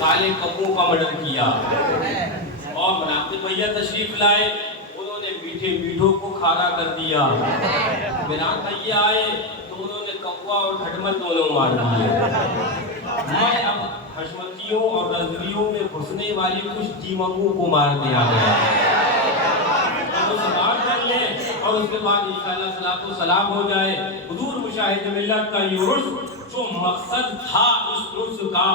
کالے کپوں کا مرڈر کیا اور مناقب بھیا تشریف لائے، انہوں نے میٹھے میٹھوں کو کھارا کر دیا۔ عمران بھیا آئے تو انہوں نے کوا اور کھٹمل دونوں مار دیے۔ میں اب حشمتیوں اور نظریوں میں گھسنے والی کچھ دیمگوں کو مار دیا گیا۔ اب اسے بات کر لیں اور اس کے بعد انشاءاللہ صلاۃ و سلام ہو جائے۔ حضور مشاہد ملت کا یہ عرس جو مقصد تھا اس عرس کا،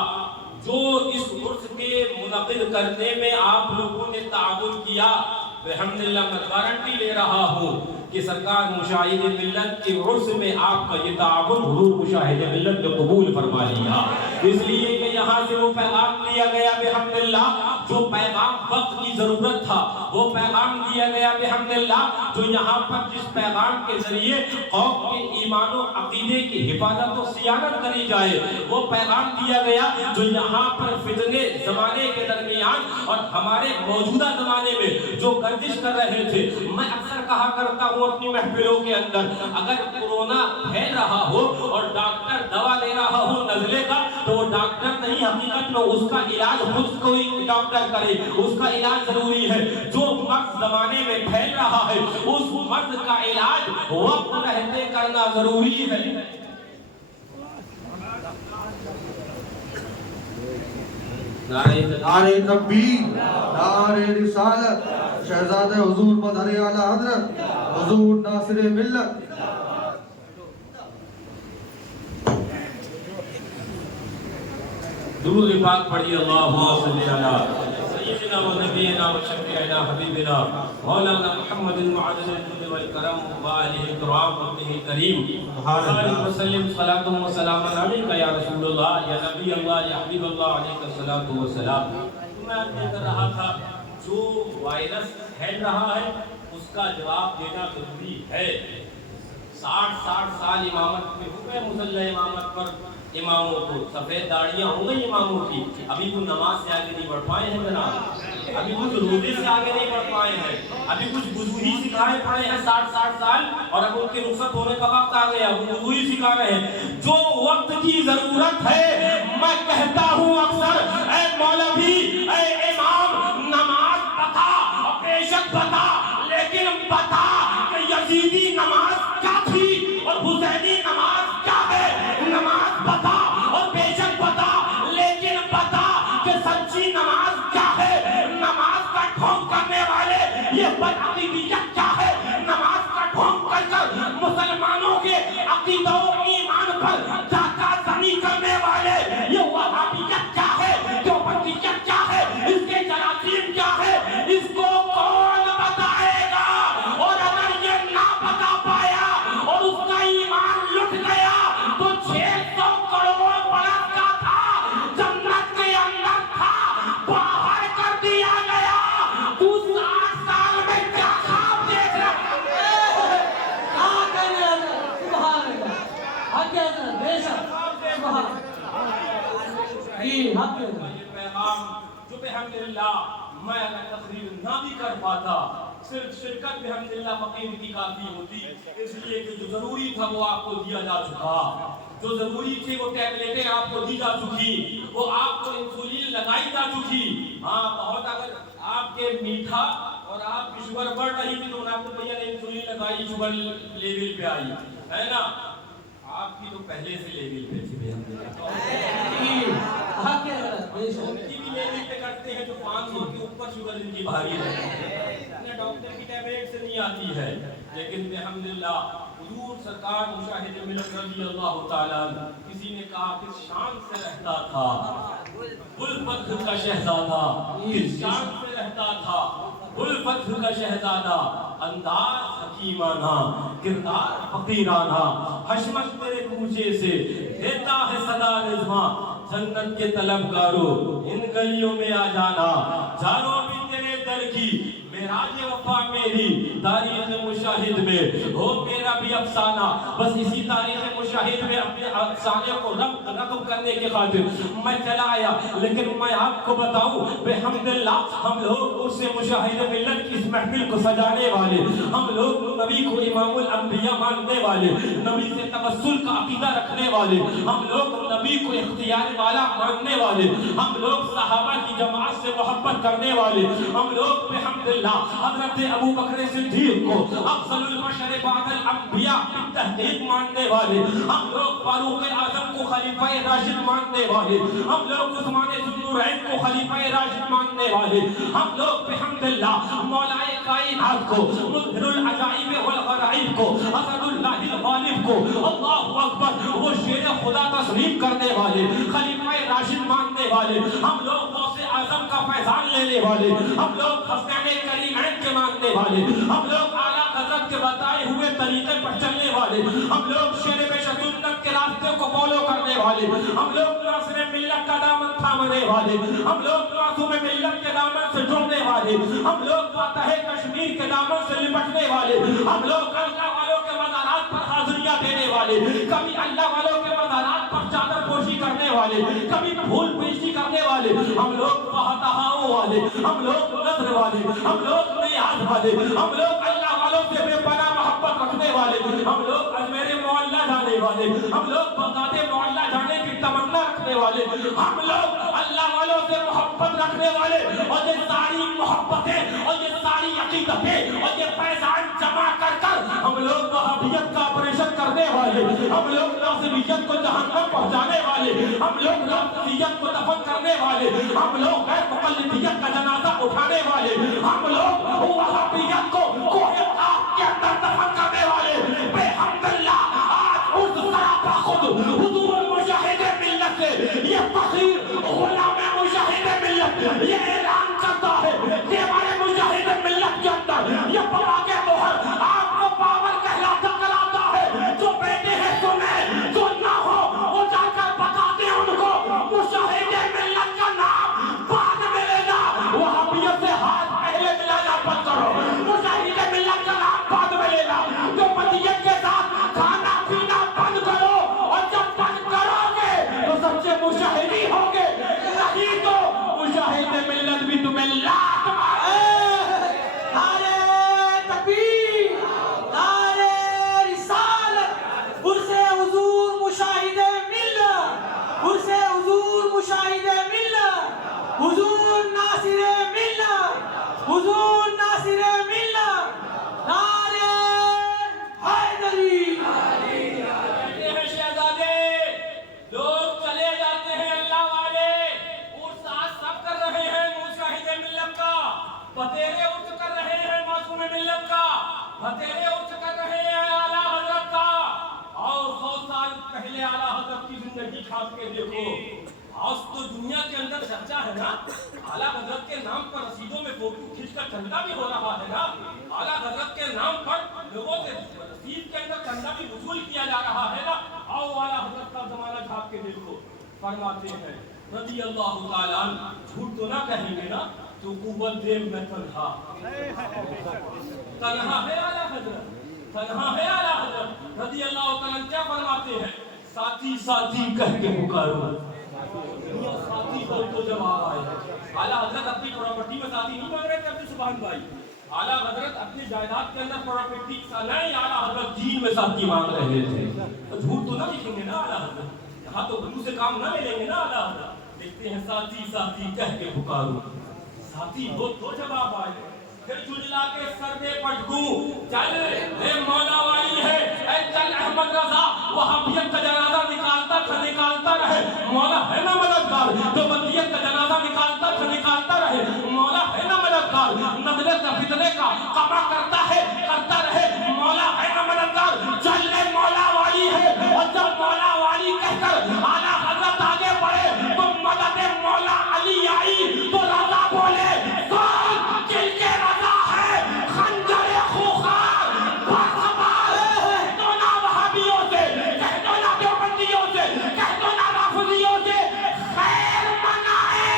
جو اس عرس کے منعقد کرنے میں آپ لوگوں نے تعاون کیا، الحمدللہ میں گارنٹی لے رہا ہوں کہ سرکار مشاہد ملت کے عرس میں آپ کا یہ تعاون حضور مشاہد ملت نے قبول فرما لیا، اس لیے کہ یہاں سے وہ پیغام دیا گیا بحمدللہ جو پیغام وقت کی ضرورت تھا، وہ پیغام دیا گیا بحمدللہ جو یہاں پر جس پیغام کے ذریعے قوم کے ایمان و عقیدے کی حفاظت و صیانت کری جائے، وہ پیغام دیا گیا جو یہاں پر فتنے زمانے کے درمیان اور ہمارے موجودہ زمانے میں جو گردش کر رہے تھے۔ میں اکثر کہا کرتا ہوں اپنی محفلوں کے اندر، اگر کورونا پھیل رہا ہو اور ڈاکٹر دوا دے رہا ہو نزلے کا تو وہ ڈاکٹر نہیں، حقیقت میں اس کا علاج خود کوئی ڈاکٹر کرے، اس کا علاج ضروری ہے۔ جو مرض زمانے میں پھیل رہا ہے اس مرض کا علاج وقت رہتے کرنا ضروری ہے۔ نعرہ تکبیر، نعرہ رسالت، شہزادہ حضور مظہر اعلیٰ حضرت حضور ناصر ملت۔ درود پاک پڑھی، اللہم صلی علی سیدنا و نبینا و شفیعنا حبیبنا مولانا محمد معدن الجود والکرم وآلہ الکرام وابنہ کریم آلہ وسلم صلاۃ و سلام علیکہ یا رسول اللہ یا نبی اللہ یا حبیب اللہ علیکہ الصلاۃ والسلام۔ میں عرض کر رہا تھا جو وائرس پھیل رہا ہے اس کا جواب دینا ضروری ہے۔ 60 سال امامت میں ہو گئے، مصلی امامت پر اماموں کو سفید داڑیاں ہو گئی اماموں کی، ابھی وہ نماز سے آگے نہیں بڑھ پائے ہیں جناب، ابھی کچھ روزے سے آگے نہیں بڑھ پائے ہیں، ابھی کچھ وضو ہی سکھائے پڑے ہیں 60 سال، اور اب ان کے رخصت ہونے کا وقت آ گیا، وہ وضو ہی سکھا رہے ہیں۔ جو وقت کی ضرورت ہے، میں کہتا ہوں اکثر، اے مولوی، اے امام، نماز بتا، بے شک بتا، لیکن بتا کہ یزیدی نماز کیا تھی اور حسینی نماز کیا ہے۔ نماز بتا اور بے شک بتا، لیکن بتا کہ سچی نماز کیا ہے۔ نماز کا ڈھونگ کرنے والے یہ بدعقیدیت کیا ہے۔ نماز کا ڈھونگ کر کر مسلمانوں کے عقیدہ و ایمان پر جاتا زنی کرنے والے یہ وہابیت کیا ہے، دیوبندیت کیا ہے، اس کے جراثیم کیا ہے، اس کو کون بتائے گا۔ اور اگر یہ نہ بتا پایا اور اس کا ایمان لٹ گیا تو 600 کروڑ برس کا تھا، جنت کے اندر تھا، باہر کر دیا گیا۔ تو 60 سال میں کیا خواب دیکھ رہا ہے؟ سبحان اللہ، حق حضرت، بے شک، سبحان اللہ۔ یہ پیغام جو بحمدللہ میں اگر تقریر نہ بھی کر پاتا، صرف شرکت بحمدللہ فقیر کی کافی ہوتی، اس لیے کہ جو ضروری تھا وہ آپ کو دیا جا چکا، جو ضروری تھی وہ ٹیبلیٹیں آپ کو دی جا چکی، وہ آپ کو انسولین لگائی جا چکی۔ ہاں بہت اگر آپ کے میٹھا اور آپ کی شوگر بڑھ رہی تھی تو آپ کو بھیا نے انسولین لگائی، شوگر لیول پہ آئی ہے نا، آپ کی تو پہلے سے لیول پہ تھی بحمدللہ۔ حق حضرت، بے شک۔ ان کی بھی لیول پہ کرتے ہیں جو 500 کے اوپر شوگر ان کی بھاری ہے، ڈاکٹر کی ٹیبلیٹ سے نہیں آتی ہے، لیکن بحمدللہ حضور سرکار مشاہد ملت رضی اللہ تعالیٰ کسی نے کہا کس شان سے رہتا تھا گلفتح کا شہزادہ، کس شان سے رہتا تھا گلفتح کا شہزادہ، انداز حکیمانہ، کردار فقیرانہ، حشمت تیرے کوچے سے دیتا ہے صدا نظمہ، جنت کے طلبگاروں ان گلیوں میں آ جانا، جانو بھی تیرے در کی معراج وفا میری تاریخ مشاہد میں ہو میرا بھی افسانہ، بس اسی تاریخ مشاہد میں اپنے افسانے کو رقم کرنے کی خاطر میں چلا آیا. لیکن میں آپ کو بتاؤں بحمداللہ ہم لوگ اس سے مشاہد ملت کی اس محفل کو سجانے والے، ہم لوگ نبی کو امام الانبیاء ماننے والے، نبی سے توسل کا عقیدہ رکھنے والے، ہم لوگ نبی کو اختیار والا ماننے والے، ہم لوگ صحابہ کی جماعت سے محبت کرنے والے، ہم لوگ بحمداللہ حضرت ابو بکر صدیق کو افضل البشر بعد الانبیاء بالتحقیق ماننے والے، ہم لوگ فاروق اعظم کو خلیفہ راشد ماننے والے، ہم لوگ عثمان ذو النورین کو خلیفہ راشد ماننے والے، ہم لوگ بحمداللہ مولا کائنات کو مظہر العجائب والغرائب کو اسد اللہ الغالب کو اللہ اکبر وہ شیر خدا تسلیم کرنے والے، خلیفہ راشد ماننے والے، ہم لوگ غوث اعظم کا فیضان لینے والے، ہم لوگ حسنین کریمین کے ماننے والے، ہم لوگ اعلیٰ حضرت کے بتائے ہوئے طریقے پر چلنے والے، ہم لوگ شیر بے سنت کے راستے کو فالو کرنے والے، ہم لوگ ناصر ملت کا دامن تھامنے والے، ہم لوگ معصوم ملت کے دامن سے جڑنے والے، ہم لوگ فاتح کشمیر کے دامن سے لپٹنے والے، ہم لوگ اللہ والوں کے مزارات پر حاضریاں دینے والے، کبھی اللہ والوں کے مزارات پر چادر پوشی کرنے والے، کبھی پھول پیشی کرنے والے، ہم لوگ فاتحاؤں والے، ہم لوگ نظر والے، ہم لوگ نیاز والے، ہم لوگ اللہ والوں سے بے پناہ محبت رکھنے والے، ہم لوگ اجمیر معلیٰ جانے والے، ہم لوگ بغداد معلیٰ جانے کی تمنا رکھنے والے، ہم لوگ اللہ والوں سے محبت رکھنے والے، اور یہ ساری محبتیں اور یہ ساری عقیدتیں اور یہ فیضان جمع کر کر ہم لوگ وہابیت کا آپریشن کرنے والے، ہم لوگ ناصریت کو جہنم پہنچانے والے، ہم لوگ رافضیت کو دفن کرنے والے، ہم لوگ غیر مقلدیت کا جنازہ اٹھانے والے، ہم لوگ وہابیت کو کوہ خاک کے اندر دفن کرنے والے، بحمداللہ آج اس سراپا خود حضور مجاہد ملت سے یہ فقیر غلام مجاہد ملت یہ اعلان کرتا ہے کہ ہمارے مجاہد ملت کے اندر یہ پڑا کے مہر آپ کو پاور کہلاتا کراتا ہے، جو بیٹے ہیں سنیں، جو نہ ہو وہ جا کر بتا دیں ان کو مجاہد ملت کا نام بعد میں لینا، وہابیت سے ہاتھ پہلے ملانا بند کرو، مجاہد ملت کا نام بعد میں لینا، جو بدیت کے ساتھ کھانا پینا بند کرو، اور جب بند کرو گے تو سچے مجاہدی ہوں گے، نہیں تو مجاہد ملت بھی تمہیں لات مارے۔ نعرہ تکبیر، نعرہ رسالت، عرص حضور مشاہد ملت، عرص حضور مشاہد ملت، حضور ناصر ملت، حضور ناصر ملت، نعرہ حیدری۔ کہتے ہیں شہزادے لوگ چلے جاتے ہیں اللہ والے، عرص آج سب کر رہے ہیں مجاہد ملت کا، بتیرے عرص کر رہے ہیں معصوم ملت کا، بتیرے عرص کر رہے ہیں اعلیٰ حضرت کا، اور 100 سال پہلے اعلیٰ حضرت کی زندگی چھاپ کے دیکھو، آج تو دنیا کے اندر چرچا ہے نا، اعلیٰ حضرت کے نام پر رسیدوں میں فوٹو کھینچ کر چندہ بھی ہو رہا ہے نا، اعلیٰ حضرت کے نام پر لوگوں سے رسید کے اندر چندہ بھی وصول کیا جا رہا ہے نا، آؤ اعلیٰ حضرت کا زمانہ چھاپ کے دیکھو، فرماتے ہیں رضی اللہ تعالیٰ عنہ، جھوٹ تو نہ کہیں گے نا، تو قوت دے میں تنہا، تنہا ہے اعلیٰ حضرت، تنہا ہے اعلیٰ حضرت، رضی اللہ تعالیٰ عنہ کیا فرماتے ہیں، ساتھی ساتھی کہہ کے پکارو، ساتھی ہو تو جواب آئے، اعلیٰ حضرت اپنی پراپرٹی میں ساتھی نہیں مانگ رہے تھے اپنی سبحان بھائی، اعلیٰ حضرت اپنی جائیداد کے اندر پراپرٹی نہیں، اعلیٰ حضرت دین میں ساتھی مانگ رہے تھے، جھوٹ تو نہ لکھیں گے نا اعلیٰ حضرت، یہاں تو بلو سے کام نہ لے لیں گے نا اعلیٰ حضرت، دیکھتے ہیں ساتھی ساتھی کہہ کے پکارو، ساتھی ہو تو جواب آئے، پھر جھجلا کے سر دے پٹکوں، چل اے مولا والی ہے، اے چل احمد رضا، وہابیت کا جنازہ نکالتا رہے، مولا ہے نا مددگار، جو بدیت کا جنازہ نکالتا رہے، مولا ہے نا مددگار، نظرت فتنے کا قبا کرتا رہے، مولا ہے نا مددگار، چل اے مولا والی ہے، اور جب مولا والی کہہ کر اعلیٰ حضرت آگے بڑھے تو مدد مولا علی آئی تو رضا بولے، کون جن کے رضا ہے خنجر خوخار بارسبار، کہہ دو نا وہابیوں سے، کہہ دو نا دیوبندیوں سے، کہہ دو نا رافضیوں سے، خیر منائے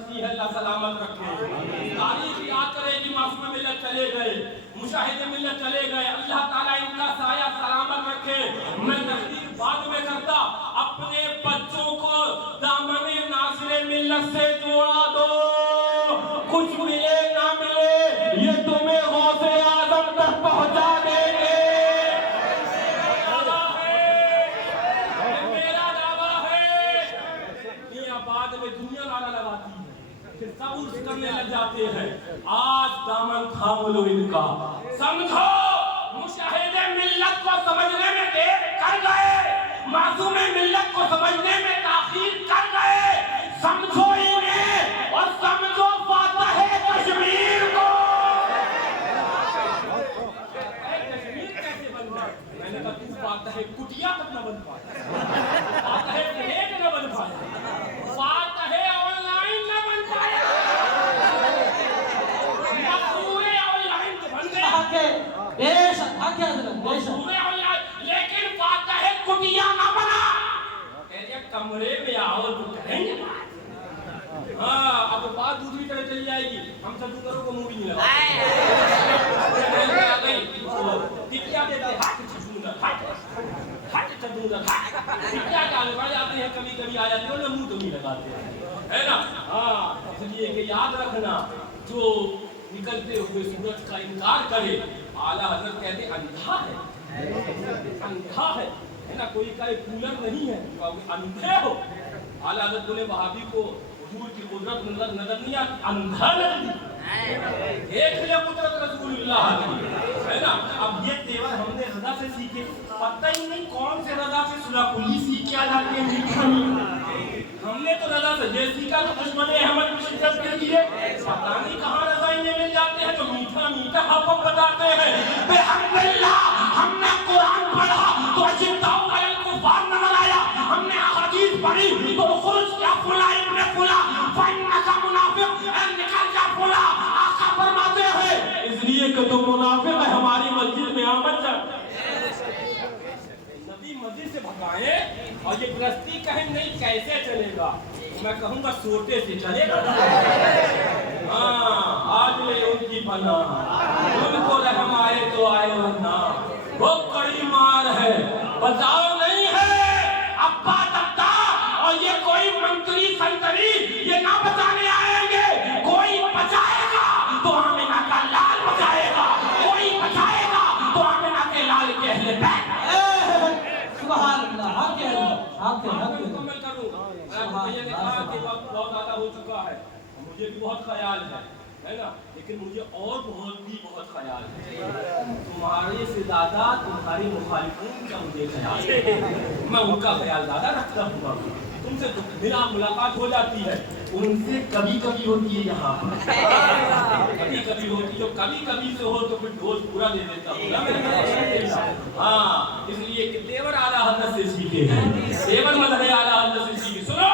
ہستی ہے اللہ سلامت رکھے. تاریخ یاد کرے کہ معصوم ملت چلے گئے, مشاہد ملت چلے گئے, اللہ تعالیٰ ان کا سایہ سلامت رکھے. میں تصدیق بعد میں کرتا, اپنے بچوں کو دامن ناصر ملت سے جوڑا دو. کچھ ملے نہ ملے یہ تمہیں غوث اعظم تک پہنچا دیں گے. میرا دعویٰ ہے. یہ بعد میں دنیا نعرہ لگاتی ہے, پھر سب عرض کرنے لگ جاتے ہیں. آج دامن تھام لو ان کا. سمجھو مشاہد ملت کو سمجھنے میں دیر کر گئے, معصوم ملت کو سمجھنے میں تاخیر کر گئے. سمجھو انہیں اور سمجھو فاتح کشمیر کو. کشمیر کیسے بن گئے؟ میں نے کہا تو فاتح کٹیا تک نہ بن پایا, فاتح پلیٹ نہ بن پایا, فاتح آن لائن نہ بن پایا. مقبول آن لائن تو بن گئے, بے شک حق ہے حضرت, بے شک. لیکن فاتح کٹیا نہ بنا. کہتے کمرے میں آؤ تو کریں گے. ہاں اب بات دوسری طرح چلی جائے گی, ہم سجودروں کو منہ بھی نہیں لگاتے. ٹکیا دیتے ہٹ سجودر, ہٹ سجودر, ٹکیا ڈالنے پڑ جاتے ہیں, کبھی کبھی آ جاتے ہیں, منہ تو نہیں لگاتے ہے نا. ہاں اس لیے کہ یاد رکھنا, جو نکلتے ہوئے سورج کا انکار کرے, اعلیٰ حضرت کہتے اندھا ہے, اندھا ہے نا. کوئی کہے کولر نہیں ہے, اندھے ہو. اعلیٰ حضرت بولے وہابی کو حضور کی قدرت نظر نہیں آتی, اندھا لگتی. دیکھ لے قدرت رسول اللہ کی, ہے نا. اب یہ تیور ہم نے رضا سے سیکھے, پتہ ہی نہیں کون سے رضا سے صلح کلی سیکھ کے آ جاتے ہیں میٹھا میٹھا. ہم نے تو رضا سے یہ سیکھا تو دشمن احمد کی شدت کے لیے, پتہ نہیں کہاں رضا انہیں مل جاتے ہیں جو میٹھا میٹھا حق بتاتے ہیں. بحمداللہ ہم نے قرآن پڑھا تو اشداء علی الکفار نظر آیا, ہم نے احادیث پڑھی تو خرج کیا فلا ابن فلا فإنک منافق, نکل جا فلا. آقا فرماتے ہیں اس لیے کہ تم منافق ہے, ہماری مسجد میں آمد جا. نبی مسجد سے بھگائے اور یہ گرستی کہیں نہیں کیسے چلے گا, میں کہوں گا سوٹے سے چلے گا. ہاں آج لے ان کی پناہ, ان کو رحم آئے تو آئے ورنہ. وہ کڑی مار ہے, بچاؤ نہیں ہے. ابا دبتا اور یہ کوئی منتری سنتری یہ نہ بچانے آئیں گے. کوئی بچائے گا تو آمینہ کا لال بچائے گا, کوئی بچائے گا تو آمینہ کے لال کے اہل بیت. سبحان اللہ, حق ہے حق ہے حق ہے. مکمل کروں. میں نے کہا کہ وقت بہت زیادہ ہو چکا ہے, مجھے بھی بہت خیال ہے نا, لیکن مجھے اور بہت خیال ہے. تمہارے سے زیادہ تمہارے مخالفین کا مجھے خیال ہے, میں ان کا خیال زیادہ رکھتا ہوں. تم سے میرا ملاقات ہو جاتی ہے, ان سے کبھی کبھی ہوتی ہے یہاں پر, کبھی کبھی ہوتی ہے, جو کبھی کبھی سے ہو تو پھر ڈوز پورا دے دیتا ہوں. ہاں اس لیے کہ تیور اعلیٰ حضرت سے سیکھے ہیں, تیور مذہب اعلیٰ حضرت سے سیکھے. سنو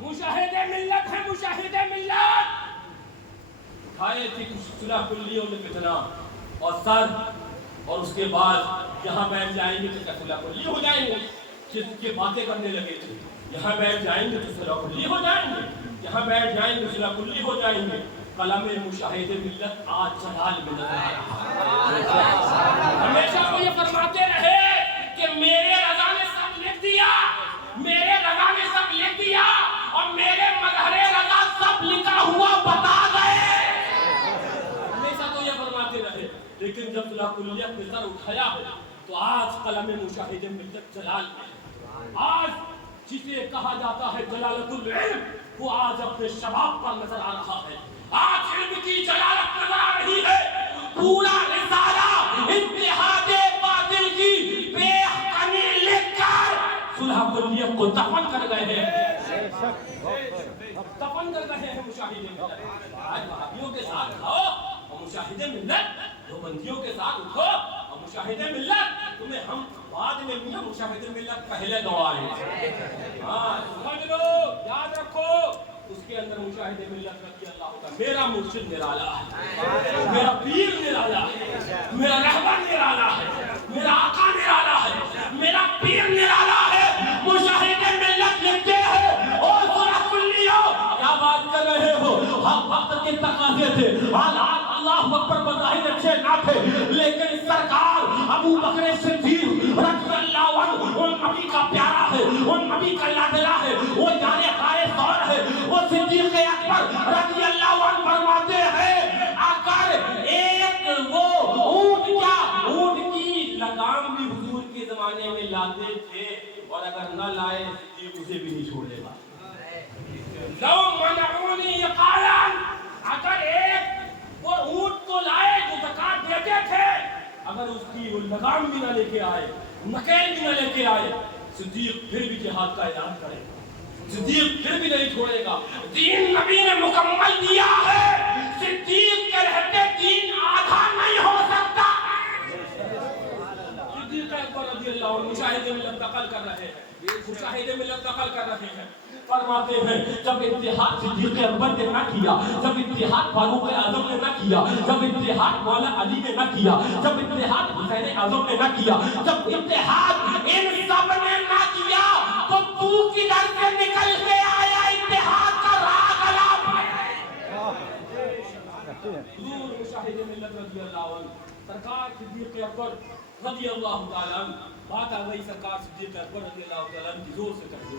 مشاہد ملت ہے, مشاہد ملت اٹھائے تھے صلح کلیوں میں کتنا اور سر, اور اس کے بعد یہاں بیٹھ جائیں گے تو صلح کلی ہو جائیں گے. جس کی باتیں کرنے لگے تھے, یہاں بیٹھ جائیں گے تو صلح کلی ہو جائیں گے, یہاں بیٹھ جائیں گے صلح کلی ہو جائیں گے. قلم مشاہد ملت آج جلال میں نظر آ رہا ہے. ہمیشہ کو یہ فرماتے رہے کہ میرے رضا نے سب لکھ دیا, میرے رضا نے سب لکھ دیا, اور میرے مظہر رضا سب لکھا ہوا بتا گئے. ہمیشہ تو یہ فرماتے رہے, لیکن جب صلح کلیت نے سر اٹھایا تو آج قلم مشاہد ملت جلال میں, آج جسے کہا جاتا ہے جلالت العلم, وہ آج اپنے شباب پر نظر آ رہا ہے. آج علم کی جلالت نظر آ رہی ہے. پورا رسالہ اتحاد باطل کی بے حقانی لکھ کر صلح کلیت کو دفن کر گئے ہیں, دفن کر گئے ہیں مشاہد ملت. آج وہابیوں کے ساتھ کھاؤ اور مشاہد ملت, دیوبندیوں کے ساتھ اٹھو اور مشاہد ملت. تمہیں ہم بعد میں بھی مشاہد ملت پہلے گوارے. ہاں سمجھ لو, یاد رکھو, اس کے اندر مشاہد ملت رضی اللہ کا میرا مرشد نرالا ہے, میرا پیر نرالا ہے, میرا رہبر نرالا ہے, میرا آقا نرالا ہے, میرا پیر نرالا ہے. مشاہد ملت لکھتے ہیں اور صلح کلیوں, کیا بات کر طاقت کے تقاضے تھے، حالات اللہ اکبر بظاہر اچھے نہ تھے، لیکن سرکار ابو بکر صدیق رضی اللہ عنہ وہ نبی کا پیارا ہے، وہ نبی کا لاڈلا ہے، وہ جانے قائے دور ہے، وہ صدیق اکبر رضی اللہ عنہ فرماتے ہیں اگر ایک وہ اونٹ کیا اونٹ کی لگام بھی حضور کے زمانے میں لاتے تھے، اور اگر نہ لائے صدیق اسے بھی نہیں چھوڑے گا. لو منعونی یقالا، اگر ایک وہ اونٹ کو لائے جو زکات دیتے تھے، اگر اس کی وہ لگام بھی نہ لے کے آئے، نکیل بھی نہ لے کے آئے، صدیق پھر بھی جہاد کا اعلان کرے گا، صدیق پھر بھی نہیں چھوڑے گا. دین نبی نے مکمل دیا ہے، صدیق کے رہتے دین آدھا نہیں ہو سکتا. صدیق اکبر رضی اللہ عنہ مشاہدے میں انتقال کر رہے ہیں، مشاہدے میں انتقال کر رہے ہیں، فرماتے ہیں جب اتحاد صدیق اکبر نے نہ کیا، جب اتحاد فاروق اعظم نے نہ کیا، جب اتحاد مولا علی نے نہ کیا، جب اتحاد حسین اعظم نے نہ کیا، جب اتحاد ان سب نے نہ کیا، تو تو کدھر سے نکل کے آیا اتحاد کا راہ گلا پائے. حضور مشاہد ملت رضی اللہ عنہ سرکار صدیق اکبر رضی اللہ تعالیٰ عنہ، بات آ گئی سرکار صدیق اکبر رضی اللہ تعالیٰ عنہ کی، زور سے کہہ دو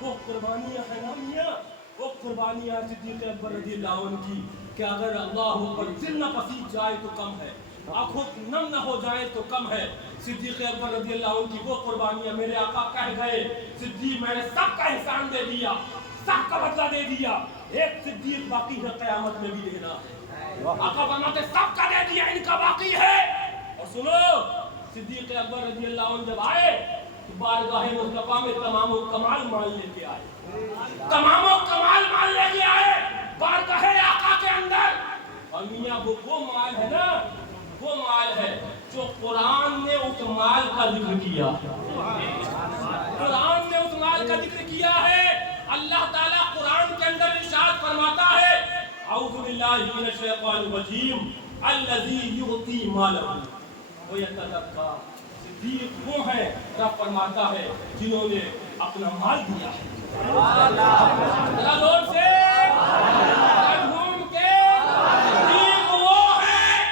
وہ قربانیاں ہیں نا میاں، وہ قربانیاں صدیق اکبر رضی اللہ عنہ کی کہ اگر اللہ پر دل نہ پسیج جائے تو کم ہے، آنکھوں نم نہ ہو جائے تو کم ہے. صدیق اکبر رضی اللہ عنہ کی وہ قربانیاں میرے آقا کہہ گئے صدیق میں نے سب کا احسان دے دیا، سب کا بدلہ دے دیا، ایک صدیق باقی ہے قیامت میں بھی دینا ہے. آقا فرماتے سب کا دے دیا، ان کا باقی ہے. اور سنو صدیق اکبر رضی اللہ عنہ جب آئے تو بارگاہ مصطفیٰ میں تمام و کمال مال لے کے آئے، تمام و کمال مال لے کے آئے بارگاہ آقا کے اندر. اور میاں وہ مال ہے نا، وہ مال ہے جو قرآن نے اس مال کا ذکر کیا، قرآن نے اس مال کا ذکر کیا ہے. اللہ تعالیٰ قرآن کے اندر ارشاد فرماتا ہے اعوذ باللہ من الشیطان الرجیم الذی یؤتی مالہ ویتزکیٰ. صدیق وہ ہیں رب فرماتا ہے جنہوں نے اپنا مال دیا ہے. ذرا زور سے گھوم کے صدیق وہ ہیں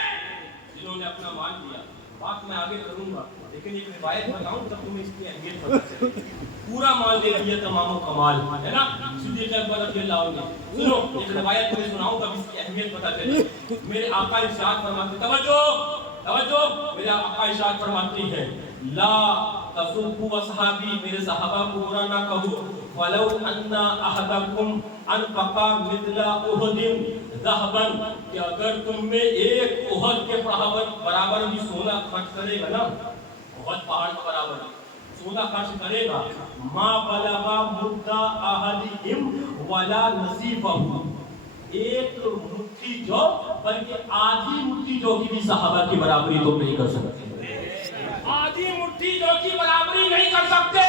جنہوں نے اپنا مال دیا. بات میں آگے کروں گا لیکن ایک روایت بتاؤں تب تمہیں اس کی اہمیت پتہ چلے. پورا مال دے دیا تمام و کمال ہے نا صدیق اکبر رضی اللہ عنہ. سنو ایک روایت تمہیں سناؤں تب اس کی اہمیت پتہ چلے. میرے آقا ارشاد فرماتے، توجہ توجہ، میرے آقا ارشاد فرماتے ہیں لا تسبوا اصحابی، میرے صحابہ کو برا نہ کہو. ولو ان احدکم انفق مثل احد ذهبا، کہ اگر تم میں ایک احد کے برابر بھی سونا خرچ کرے گا نا، احد پہاڑ کے برابر سونا خرچ کرے گا، ما بلغ مد احدہم ولا نصیفہ، ایک مٹھی جو بلکہ آدھی مٹھی جو کی بھی صحابہ کی برابری تم نہیں کر سکتے، آدھی مٹھی جو کی برابری نہیں کر سکتے.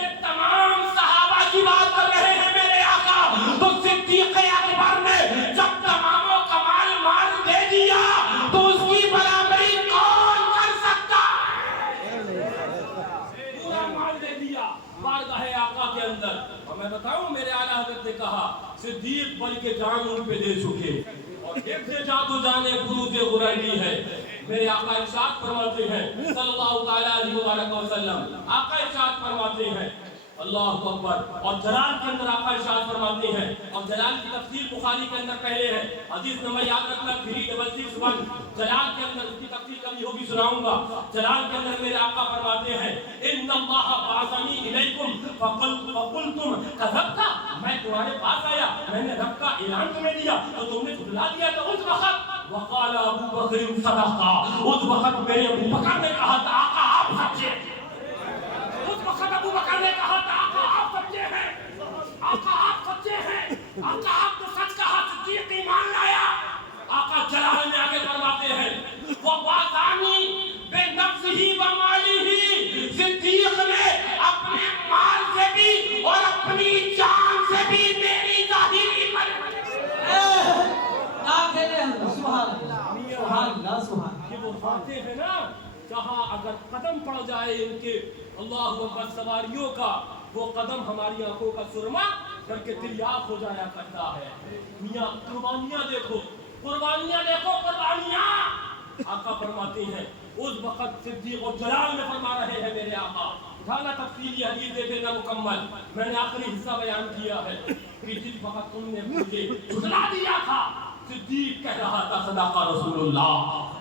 یہ تمام صحابہ کی بات کر رہے ہیں میرے آقا. تو صدیق اکبر نے جب تمام و کمال مال دے دیا تو اس کی برابری کون کر سکتا ہے؟ پورا مال دے دیا بارگاہ آقا کے اندر. اور میں بتاؤں میرے اعلیٰ حضرت نے کہا صدیق بلکہ جان ان پہ دے چکے، اور ایک سے جادو جانے فروز غریبی ہے. میرے آقا ارشاد فرماتے ہیں صلی اللہ تعالیٰ علیہ وسلم، آقا ارشاد فرماتے ہیں اللہ اکبر. اور جلال کے اندر آقا ارشاد فرماتے ہیں، اور جلال کی تفسیر بخاری کے اندر پہلے ہے، حدیث نمبر یاد رکھنا 366. جلال کے اندر اس کی تفسیر کبھی ہوگی سناؤں گا. جلال کے اندر میرے آقا فرماتے ہیں ان اللہ بعثنی الیکم فقلتم کذبت، میں تمہارے پاس آیا، میں نے رب کا اعلان تمہیں دیا تو تم نے جھٹلا دیا. تو اس وقت وقال ابو بکر صدقہ، اس وقت میرے ابو بکر نے کہا تھا آقا آپ سچے. اس وقت ابو بکر نے کہا تھا آقا آپ سچے ہیں، آقا آپ سچے ہیں، آقا آپ تو سچ کہا، صدیق ایمان لایا. آقا جلال میں آگے فرماتے ہیں وَوَعَدَنِي بِنَفْسِهِ وَمَالِهِ، صدیق نے اپنے مال سے بھی اور اپنی جان سے بھی میری ظاہری مدد. سبحان اللہ سبحان. یہ وہ باتیں ہیں نا جہاں اگر قدم پڑ جائے ان کے اللہ اکبر سواریوں کا، وہ قدم ہماری آنکھوں کا سرما بلکہ دل یاب ہو جایا کرتا ہے۔ میاں قربانیاں دیکھو، قربانیاں دیکھو، قربانیاں۔ آقا فرماتے ہیں اس وقت صدیق و جلال میں فرما رہے ہیں میرے آقا، اٹھانا تفصیلی حدیث دیکھے گا مکمل، میں نے آخری حصہ بیان کیا ہے کہ جس وقت تم نے مجھے جھٹلا دیا تھا، صدیق کہہ رہا تھا صدق رسول اللہ،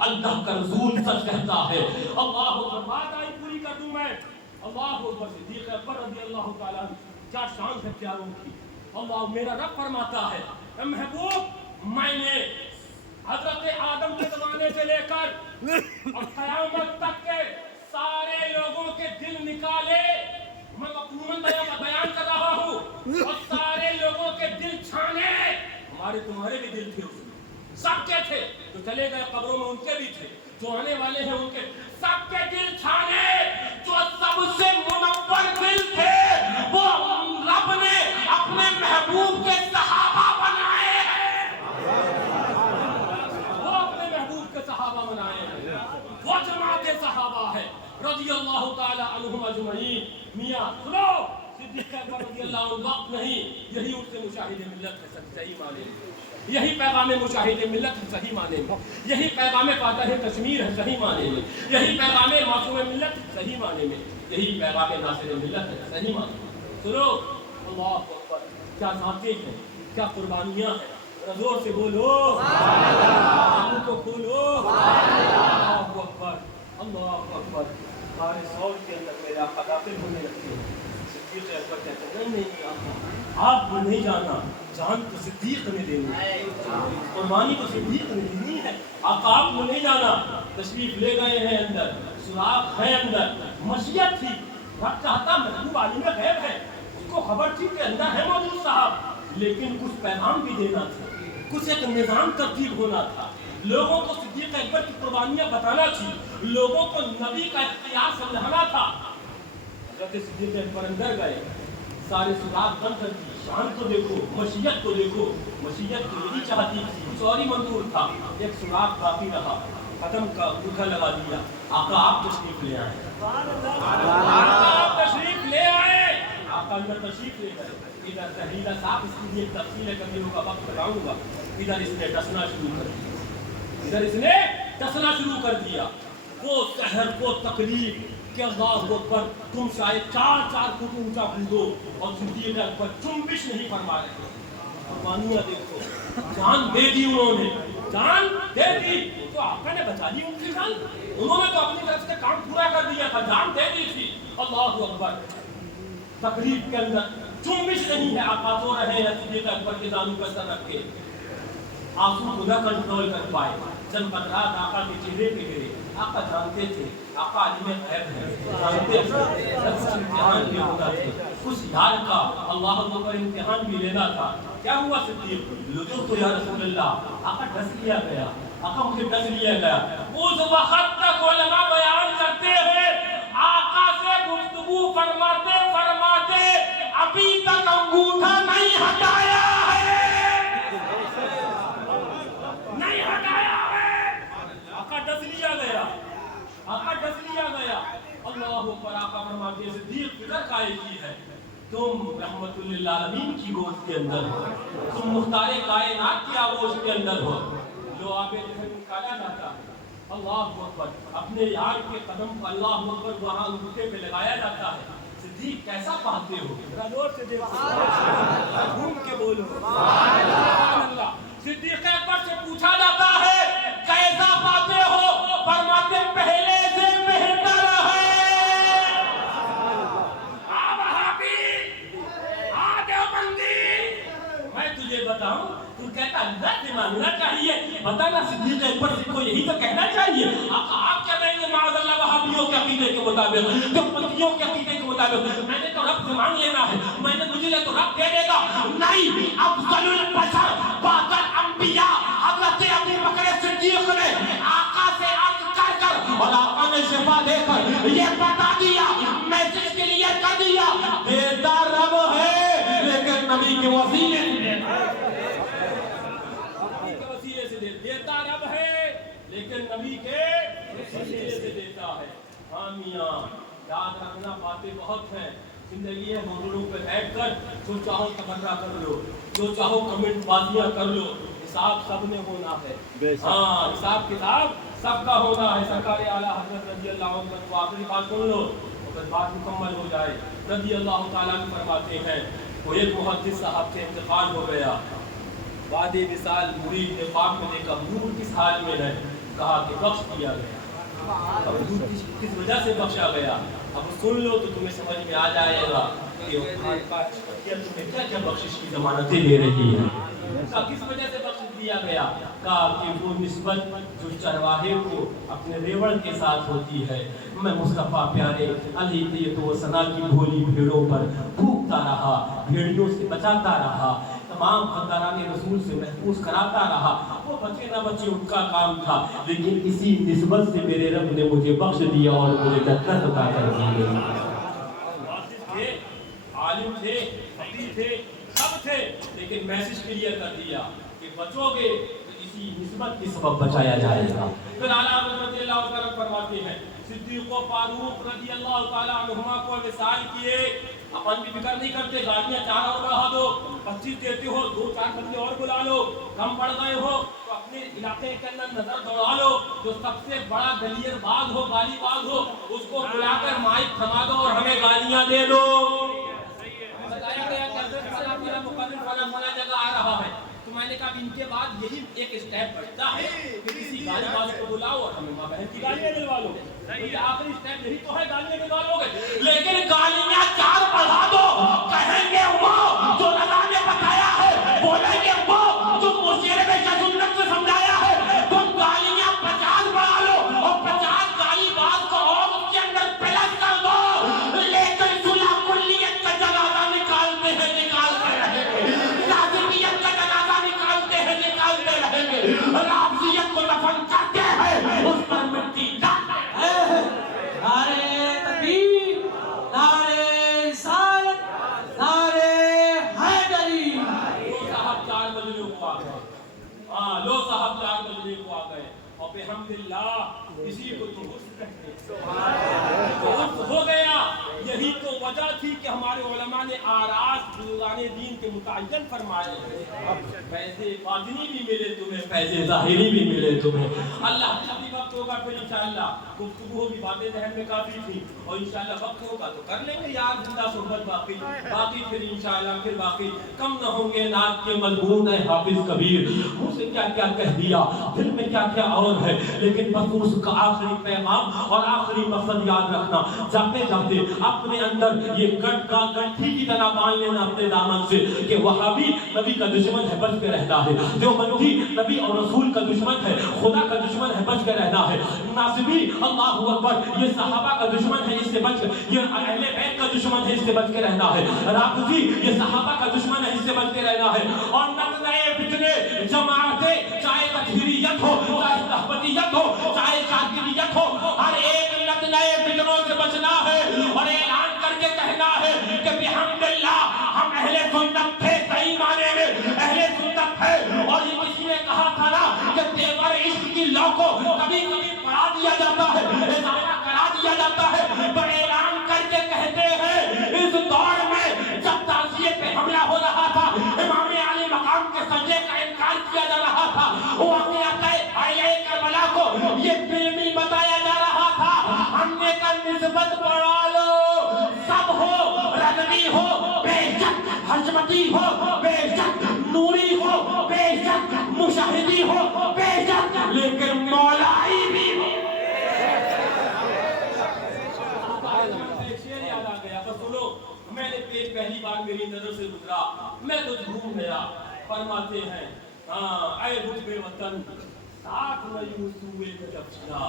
اللہ کا رسول سچ کہتا ہے۔ اللہ اکبر، بات آئی پوری کر دوں میں۔ اللہ اکبر، صدیق اکبر رضی اللہ تعالیٰ کیا شان ہے پیاروں کی۔ اللہ میرا رب فرماتا ہے اے محبوب، میں نے حضرت آدم کے زمانے سے لے کر اور قیامت تک کے سارے لوگوں کے دل نکالے، میں مفہوماً بیان کر رہا ہوں، اور سارے لوگوں کے دل چھانے، ہمارے تمہارے بھی دل تھے اس میں، سب کے تھے، جو چلے گئے قبروں میں ان کے بھی تھے، جو آنے والے ہیں ان کے، سب کے دل چھانے، جو سب سے منور دل تھے وہ رب نے اپنے محبوب کے صحابہ بنائے ہیں، وہ اپنے محبوب کے صحابہ بنائے ہیں، وہ جماعت صحابہ ہے رضی اللہ تعالی عنہم اجمعین۔ میاں سنو، صدیق اکبر رضی اللہ عنہ وقت نہیں، یہی ان سے مشاہد ملت ہے صحیح معنی میں، یہی پیغام مشاہد ملت ہے صحیح معنی میں، یہی پیغام فاتح کشمیر ہے صحیح معنی میں، یہی پیغام معصوم ملت ہے صحیح معنی میں، یہی پیغام ناصر ملت ہے صحیح معنی میں۔ سنو، اللہ اکبر، کیا ذاتیں ہیں، کیا قربانیاں ہیں، زور سے بولو، آنکھوں کو کھولو، اللہ اکبر، اللہ اکبر۔ ہمارے سور کے اندر میرے آقا داخل ہونے لگتے ہیں، صدیق اکبر کہتے ہیں نہیں آقا آپ کو نہیں جانا، جان تو صدیق نے دینی ہے، قربانی تو صدیق نے دینی ہے، آقا آپ کو نہیں جانا۔ تشریف لے گئے ہیں اندر، سراغ ہے اندر، مشیت تھی، رب چاہتا محبوب عالم غیب ہے، اس کو خبر تھی کہ اندر ہے موجود صاحب، لیکن کچھ پیغام بھی دینا تھا، کچھ ایک نظام ترتیب ہونا تھا، لوگوں کو صدیق اکبر کی قربانیاں بتانا تھی، لوگوں کو نبی کا اختیار سمجھانا تھا۔ حضرت صدیق اکبر اندر گئے، سارے سراغ بند کر دی، شان کو دیکھو، مشیت کو دیکھو، مشیت تو یہی چاہتی تھی، کچھ اور ہی منظور تھا، ایک سراغ باقی رہا، قدم کا انگوٹھا لگا دیا، آقا آپ تشریف لے آئے، آقا آپ تشریف لے آئے، آقا اندر تشریف لے گئے۔ ادھر تحریرہ صاحب اس کی ایک تفصیل کرنے کا وقت لگاؤں گا، ادھر اس نے ڈسنا شروع کر دیا، ادھر اس نے ڈسنا شروع کر دیا، وہ سحر وہ تقریب کہ اللہ اکبر تم شاید 4 فٹ اونچا کودو، اور صدیق اکبر جنبش نہیں فرما رہے، قربانیاں دیکھو، جان دے دی انہوں نے، جان دے دی، تو آقا نے بچا دی ان کی جان، انہوں نے تو اپنی طرف سے کام پورا کر دیا تھا، جان دے دی تھی۔ اللہ اکبر، تقریب کے اندر جنبش نہیں ہے، آقا سو رہے ہیں صدیق اکبر کے دانوں پر سر رکھ کے، آنسو کو نہ کنٹرول کر پائے، چند قطرات آقا کے چہرے پہ گرے، آقا جانتے تھے آقا عالم غیب ہے، جانتے تھے کچھ امتحان بھی ہوتا تھے، کچھ یار کا اللہ اکبر امتحان بھی لینا تھا۔ کیا ہوا صدیق؟ لجو تو یا رسول اللہ، آقا ڈس لیا گیا، آقا مجھے ڈس لیا گیا۔ اس وقت تک علماء بیان کرتے ہیں آقا سے گفتگو فرماتے فرماتے ابھی تک انگوٹھا نہیں ہٹایا ہے، نہیں ہٹایا ہے، آقا ڈس لیا گیا، آقا ڈس لیا گیا۔ اللہ اکبر، آقا فرماتے ہیں صدیق فکر قائل کی ہے، تم رحمت للعالمین کی گود کے اندر ہو، تم مختار کائنات کی آغوش کے اندر ہو، لو آب جہل نکالا جاتا ہے، اللہ اکبر، اپنے یار کے قدم پر اللہ اکبر وہاں انگوٹھے پہ لگایا جاتا ہے۔ صدیق کیسا پاتے ہو؟ ذرا زور سے دیکھو، گھوم کے بولو سبحان اللہ۔ صدیق اکبر سے پوچھا جاتا ہے کیسا پاتے ہو؟ فرماتے پہلے سے بہتر ہے۔ میں تجھے بتاؤں، تو کہتا اللہ سے مانگنا چاہیے، بتانا صدیق اکبر کو یہی تو کہنا چاہیے۔ آقا آپ کیا کہیں گے معاذ اللہ وہابیوں کے عقیدے کے مطابق، دیوبندیوں کے عقیدے کے مطابق میں نے تو رب سے مانگ لینا ہے، میں نے مجھے لے تو رب دے دے گا؟ نہیں، افضل البشر بعد الانبیاء حضرت ابو بکر صدیق نے آقا سے عرض کر کر اور آقا نے شفا دے کر یہ بتا دیا، میسج کے لیے کر دیا، دیتا رب ہے لیکن نبی کے وسیلے سے دیتا ہے، نبی کے وسیلے سے دیتا رب ہے لیکن نبی کے وسیلے سے دیتا ہے۔ ہاں میاں، یاد رکھنا باتیں بہت ہیں، زندگی ہے ہوٹلوں پہ بیٹھ کر جو چاہو تمنا کر لو، جو چاہو کمنٹ بازیاں کر لو، حساب سب نے ہونا ہے۔ ہاں حساب کتاب سب کا ہونا ہے۔ سرکار اعلیٰ حضرت رضی اللہ عنہ کو آخری بات سن لو، اگر بات مکمل ہو جائے۔ رضی اللہ تعالیٰ عنہ فرماتے ہیں وہ ایک محدث صاحب سے انتقال ہو گیا، بعد وصال مرید نے خواب میں دیکھا حضور کس حال میں ہے، کہا کہ بخش دیا گیا۔ اب حضور کس وجہ سے بخشا گیا، اب سن لو تو تمہیں سمجھ میں آ جائے گا کہ تمہیں کیا کیا بخشش کی ضمانتیں دے رہی ہے۔ کس وجہ سے بخش دیا گیا، کہا کہ وہ نسبت جو چرواہے کو اپنے ریوڑ کے ساتھ ہوتی ہے، میں مصطفیٰ پیارے علیہ طیب و ثنا کی بھولی بھیڑوں پر پھونکتا رہا، بھیڑیوں سے بچاتا رہا، تمام خطران رسول سے محفوظ کراتا رہا۔ وہ بچے نہ بچے ان کا کام تھا، لیکن اسی نسبت سے میرے رب نے مجھے بخش دیا اور مجھے جنت عطا کر دی۔ تھے عالم تھے، فقیر تھے، سب تھے، لیکن میسج کلیئر کر دیا کہ بچو گے تو اسی نسبت کے سبب بچایا جائے گا۔ پھر اعلیٰ رضی اللہ تعالیٰ فرماتے ہیں صدیق و فاروق رضی اللہ تعالیٰ عنہما کو وصال کیے، اپن بھی فکر نہیں کرتے، گاڑیاں 4 اور بڑھا دو، 25 دیتے ہو، 2-4 بندے اور بلا لو، کم پڑ گئے ہو تو اپنے علاقے کے اندر نظر دوڑا لو، جو سب سے بڑا گلیر باز ہو، گالی باز ہو، اس کو بلا کر مائک تھما دو اور ہمیں گالیاں دے دو۔ بتایا گیا کہ حضرت صاحب میرا مقرر فلاں جگہ آ رہا ہے، تو میں نے کہا ان کے بعد یہی ایک اسٹیپ بچتا ہے کہ کسی گالی باز کو بلاؤ اور ہمیں ماں بہن کی گالیاں دلوا لو۔ یہ آخری اسٹیپ یہی تو ہے، گالیاں دلوا لو گے، لیکن گالیاں 4 بڑھا دو، کہیں گے وہ جو اللہ نے بتایا ہے، بولیں گے وہ جو مرشد نے سنت سے سمجھایا ہے۔ تم گالیاں 50 بڑھا لو اور 50 گالی باز کو اور اس کے اندر پلس کر دو، لیکن صلح کلیت کا جنازہ نکالتے ہیں، نکالتے رہیں گے، لازمیت کا جنازہ نکالتے ہیں، نکالتے رہیں گے، رافضیت کو دفن کرتے ہیں، اس پر مٹی ڈالتے ہیں۔ نعرے تکبیر، نعرے رسالت، نعرے حیدری۔ لو صاحب 4 بجنے کو آ گئے، ہاں لو صاحب 4 بجنے کو آ گئے، اور بحمداللہ اسی کو تو حسن کہتے ہیں، تو حسن ہو گیا۔ یہی تو وجہ تھی کہ ہمارے علماء نے آراز بزرگان دین کے متعین فرمائے ہیں، فیض باطنی بھی ملے تمہیں، فیض ظاہری بھی ملے تمہیں۔ اللہ کبھی وقت ہوگا پھر انشاءاللہ گفتگو ہوگی، باتیں ذہن میں کافی تھی، اور انشاءاللہ وقت ہوگا تو کر لیں گے یار زندہ صحبت باقی پھر انشاءاللہ پھر باقی کم نہ ہوں گے نعت کے مضمون ہے حافظ کبیر، منہ سے کیا کیا کہہ دیا، دل میں کیا کیا اور ہے، لیکن بس اس کا آخری پیغام اور آخری مقصد یاد رکھنا، جاتے جاتے اپنے اندر یہ گنٹھی کی طرح باندھ لینا اپنے دامن سے کہ وہابی نبی کا دشمن ہے، بچ کے رہنا ہے، دیوبندی نبی اور رسول کا دشمن ہے، خدا کا دشمن ہے، بچ کے رہنا ہے، ناصبی اللہ اکبر یہ صحابہ کا دشمن ہے، اس سے بچ یہ اہل بیت کا دشمن ہے، اس سے بچ کے رہنا ہے، رافضی یہ صحابہ کا دشمن ہے، اس سے بچ کے رہنا ہے، اور نئے فتنے جماعتیں چاہے تکفیریت ہو، چاہے صحبتیت ہو، چاہے شاکریت ہو، ہر ایک نئے فتنوں سے بچنا ہے، اور اعلان کر کے کہنا ہے کہ بحمداللہ ہم اہل سنت تھے، صحیح معنی میں اہل سنت ہے، اور یہ کسی نے کہا تھا نا کہ تیور عشق کی لو کو کبھی کبھی پڑھا دیا جاتا ہے، اضافہ کرا دیا جاتا ہے، تو اعلان کر کے کہتے ہیں اس دور میں جب تعزیے پہ حملہ ہو رہا تھا، امام علی مقام کے سجدے کا انکار کیا جا رہا تھا، واقعہ اہلِ کربلا کو یہ فلمی بتایا جا رہا تھا، ہم نے کہا نسبت بڑھا لو، سب ہو، رضوی ہو، بے شک حشمتی ہو، بے شک نوری ہو، بے شک مشاہدی ہو، بے شک لیکن مولائی بھی ہو۔ شعر یاد آ گیا، بس سنو، میں نے پیج پہلی بار میری نظر سے گزرا، میں تو جھوم گیا، فرماتے ہیں اے حب وطن ساتھ نہیں سوئے نجف چلا،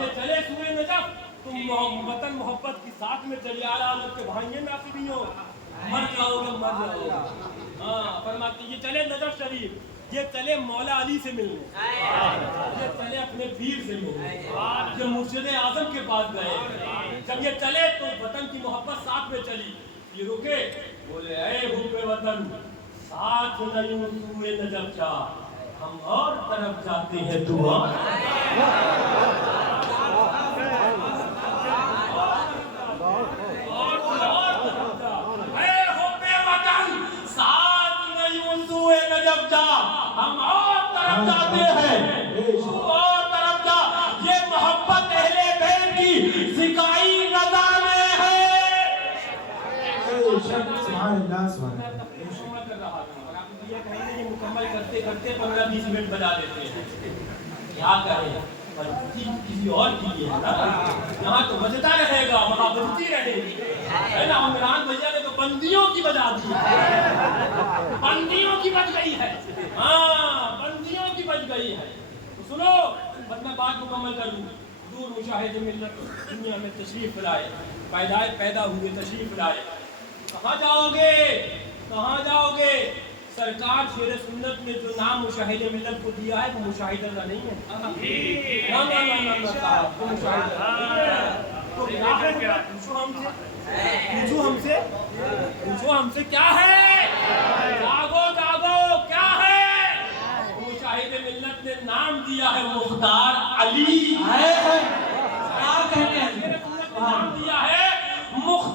یہ چلے سوئے نجف، تم وطن محبت کی ساتھ میں چلے، اعلیٰ حضرت کے بھائیے ناصبیوں، مر جاؤ گے مر جاؤ گے۔ فرماتے یہ چلے نجف شریف، یہ چلے مولا علی سے ملنے، یہ چلے اپنے پیر سے ملنے، یہ مرشد اعظم کے پاس گئے، جب یہ چلے تو وطن کی محبت ساتھ میں چلی، یہ رکے، بولے اے حب وطن ساتھ نہیں سوئے نجف چا، ہم اور طرف جاتے ہیں دعا۔ اور طرف جاتے ہیں، تو اور طرف جا، یہ محبت اہل بیت کی سکائی رضا میں ہے۔ سبحان اللہ سبحان اللہ۔ مکمل کر رہا تھا اور آپ یہ کہیں گے مکمل کرتے کرتے 15-20 منٹ بجا دیتے ہیں، کیا کریں؟ پر کسی اور کے لیے ہے نا، یہاں تو بجتا رہے گا، وہاں بجتی رہے گی، ہے نا؟ عمران بھیا نے تو بندیوں کی بجا دی ہے، بندیوں کی بج گئی ہے، ہاں بندیوں کی بج گئی ہے۔ تو سنو، بس میں بات مکمل کر دوں۔ حضور مشاہد ملت دنیا میں تشریف لائے، پیدا ہوئے تشریف لائے، کہاں جاؤ گے؟ کہاں جاؤ گے؟ سرکار شیر سنت نے جو نام مشاہد ملت کو دیا ہے وہ مشاہدہ نہیں ہے، نہ صاحب، وہ مشاہدہ نہیں ہے۔ تو کیا ہے؟ پوچھو ہم سے کیا ہے؟ جاگو جاگو، کیا ہے؟ مشاہد ملت نے نام دیا ہے مختار علی، کیا کہتے ہیں؟ نام دیا